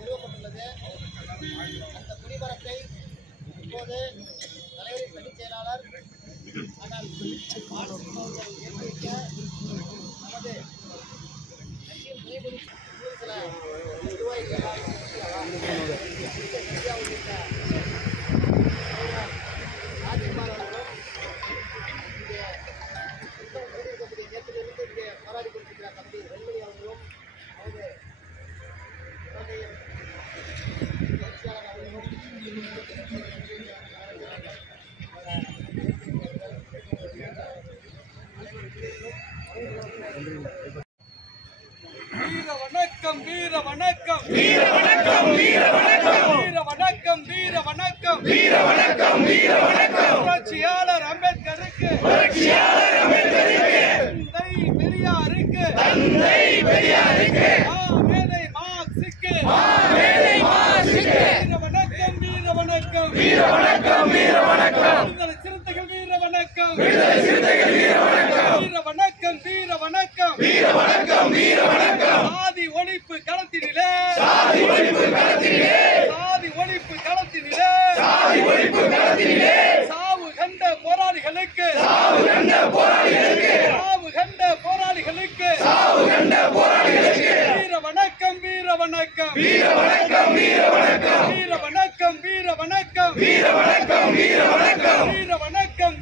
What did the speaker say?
நிறுவப்பட்டுள்ளது. அந்த குடிமரத்தை இப்போது தலைவரின் தனிச் செயலாளர் ஆனால் ஏற்படுத்த நமது கட்சியின் துணைபொருள் சில நிர்வாகிகள் ஆட்சியாளர்களும் இங்கே நேற்றிலிருந்து இங்கே போராடி கொண்டிருக்கிற தம்பி வெண்மணி அவர்களும் அவரது பயிற்சியாளர் அவர்களும் வீர வணக்கம் வீர வணக்கம் வீர வணக்கம் வீர வணக்கம் வீர வணக்கம் வீர வணக்கம் வீர வணக்கம் வீர வணக்கம் புரட்சியாளர் அம்பேத்கருக்கு தந்தை பெரியாருக்கு மேலை மார்க்சுக்கு வீர வணக்கம் வீர வணக்கம் வீர வணக்கம் வீர வணக்கம் விடுதலை சிறுத்தைகள் வீர வணக்கம் வீர வணக்கம் வீர வணக்கம் வீர வணக்கம் வீர வணக்கம் சாதி ஒழிப்பு களத்தினிலே சாதி ஒழிப்பு களத்தினிலே சாவு கண்ட போராளிகளுக்கு வீர வணக்கம் வீர வணக்கம் வீர வணக்கம் வீர வணக்கம் வீர வணக்கம் வீர வணக்கம் வீர வணக்கம் வீர வணக்கம் வீர வணக்கம் வீர வணக்கம்